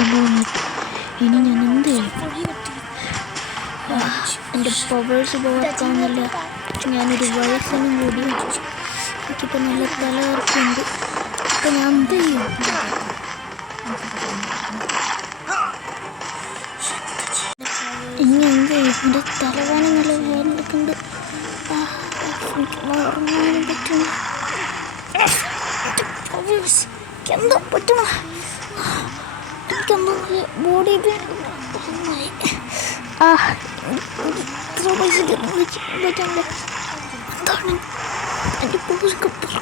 കൊണ്ടുപോകുന്നത്. ഇനി ഞാൻ എന്ത് ചെയ്യും? എൻ്റെ പവേഴ്സ് പോകാക്കാന്നില്ല. ഞാനൊരു വയസ്സിനും കൂടി എനിക്കിപ്പോൾ നല്ല തലകർക്കുണ്ട്. ഇപ്പം ഞാൻ എന്ത് ചെയ്യും? ഇനി എന്ത് ചെയ്യും? എൻ്റെ തലവേദന നല്ല വേദനക്കുണ്ട്. ഉറങ്ങാനും പറ്റുന്നു. എന്താ പറ്റണ? എനിക്കെന്തോ ബോഡി പെയിൻ. ഇത്ര പൈസ പറ്റില്ല. എന്താണ് എൻ്റെ പോസൊക്കെ തല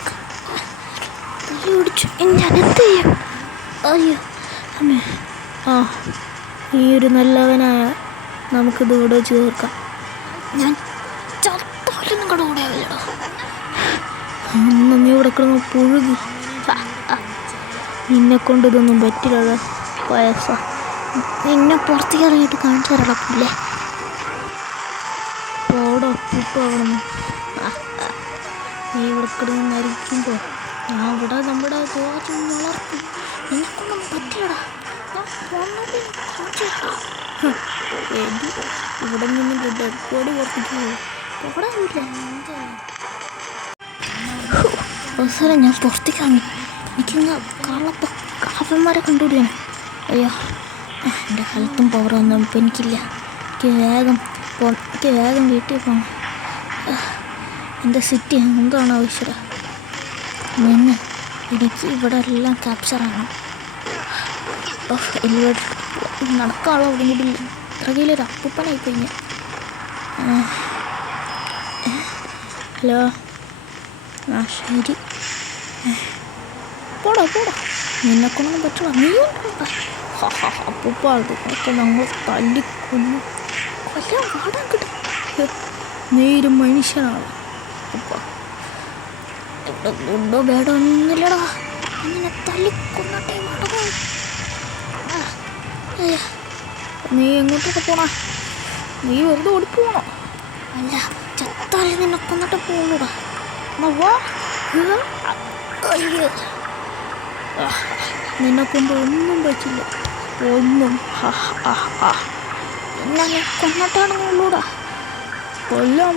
പിടിച്ചു. ഞാൻ എന്ത് ചെയ്യും? അയ്യോ അമ്മേ. ഈ ഒരു നല്ലവനായ നമുക്കിത് ഇവിടെ വെച്ച് തീർക്കാം. ഞാൻ ചത്തോലും നിങ്ങളുടെ കൂടെ ആവില്ലടോ. നീ ഇവിടെ കിടന്ന് പുഴുകി. നിന്നെക്കൊണ്ട് ഇതൊന്നും പറ്റില്ലല്ലോ വയസ്സ. നിന്നെ പുറത്തേക്ക് ഇറങ്ങിയിട്ട് കാണിച്ചു തരളപ്പില്ലേ? പോടോ കിട്ടോ അവിടെ നിന്ന്. നീ ഇവിടെ കിടന്ന് മരിക്കുമ്പോൾ ഞാൻ ഇവിടെ നമ്മുടെ ദോഷം വളർത്തും. നിനക്കൊന്നും പറ്റില്ലടാ. ഇവിടെ നിന്ന് ഡെഡ് ബോഡി പുറത്തേക്ക് പോകും. അവിടെ ഇല്ല അവസരം. ഞാൻ പുറത്തേക്കാണ്. എനിക്കിന്ന് കാവന്മാരെ കണ്ടുപിടിക്കണം. അയ്യോ എൻ്റെ ഹെൽത്തും പവറൊന്നും ഇപ്പം എനിക്കില്ല. എനിക്ക് വേഗം വീട്ടിൽ പോകണം. എൻ്റെ സിറ്റി എന്താണ് ആവശ്യം? പിന്നെ എനിക്ക് ഇവിടെ എല്ലാം ക്യാപ്ചറാണ്. എലിവേറ്റർ നടക്കാനുള്ള എവിടെയെങ്കിലും ഇത്ര കയ്യിലൊരു അപ്പൂപ്പനായി കഴിഞ്ഞാൽ. ഹലോ ശരി. പോടാ നിന്നെക്കൊണ്ടൊന്നും പറ്റില്ല. നീ അപ്പൂപ്പ അതൊക്കെ ഞങ്ങൾ തല്ലിക്കൊന്നു കൊല്ലാൻ പാടാൻ കിട്ടും. നീ ഒരു മനുഷ്യനാണ് അപ്പൂപ്പ. ഇവിടെ ദുഡോ ബേഡോ ഒന്നുമില്ലടാ. അങ്ങനെ തല്ലിക്കൊന്നിട്ടേ മടങ്ങും. നീ എങ്ങോട്ടൊക്കെ പോണ? നീ വെറുതെ ഓടിപ്പോണോ? അല്ല ചത്താലേ നിന്നെ കൊന്നിട്ട് പോണൂടാ. നിന്നെ കൊണ്ട് ഒന്നും പറ്റില്ല. ഒന്നും എന്നെ കൊന്നിട്ടാണെന്നുള്ളൂടാ. കൊല്ലാൻ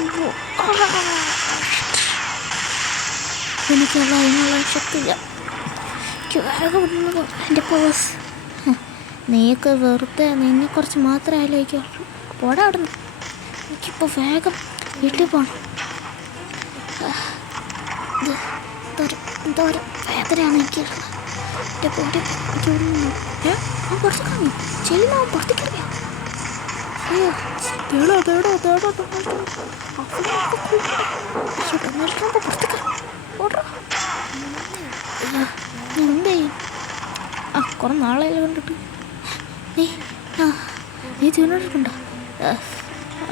എനിക്കല്ല അതിനുള്ള ശക്തിയില്ല. എനിക്ക് വേഗം വിടുന്നത് എൻ്റെ പേഴ്സ്. നീയൊക്കെ വെറുതെ നിന്നെ കുറച്ച് മാത്രമേ ആലോചിക്കാറുള്ളൂ. പോടാ അവിടെ നിന്ന്. എനിക്കിപ്പോൾ വേഗം വീട്ടിൽ പോകണം. എന്തോരം വേദനയാണ് എനിക്കുള്ളത്. എൻ്റെ ബോഡി എനിക്ക് പുറത്തേക്കാണ്. ചെല്ലുന്ന പുറത്തേക്ക് അറിയാം. അയ്യോ പുറത്തേക്ക് ഓടാ. ഞാൻ എന്ത് ചെയ്യും? കുറേ നാളെയല്ലേ കണ്ടിട്ട്. നീ തിന്നിട്ടുണ്ടോ?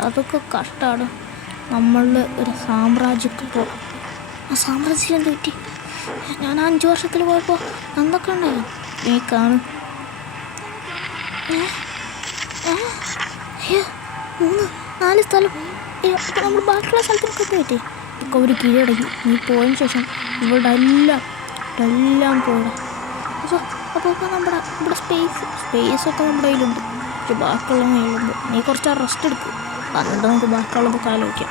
അതൊക്കെ കഷ്ടമാണ്. നമ്മളുടെ ഒരു സാമ്രാജ്യത്തിൽ പോകാം. ആ സാമ്രാജ്യത്തിൽ എന്ത് പറ്റി? ഞാൻ 5 വർഷത്തിൽ പോയപ്പോൾ എന്തൊക്കെ ഉണ്ടായി നീ കാണും. 3-4 സ്ഥലം. അപ്പോൾ നമ്മൾ ബാക്കിയുള്ള സ്ഥലത്തൊക്കെ പോയിട്ടേ ഒക്കെ ഒരു കീഴടക്കി. നീ പോയതിന് ശേഷം ഇവിടെ എല്ലാം പോയിടാം. അപ്പോൾ നമ്മുടെ സ്പേസൊക്കെ നമ്മുടെ കയ്യിലുണ്ട്. പക്ഷെ ബാക്കിയുള്ള കയ്യിലുണ്ട്. നീ കുറച്ച് റെസ്റ്റ് എടുക്കും. അതുകൊണ്ട് നമുക്ക് ബാക്കിയുള്ളതൊക്കെ ആലോചിക്കാം.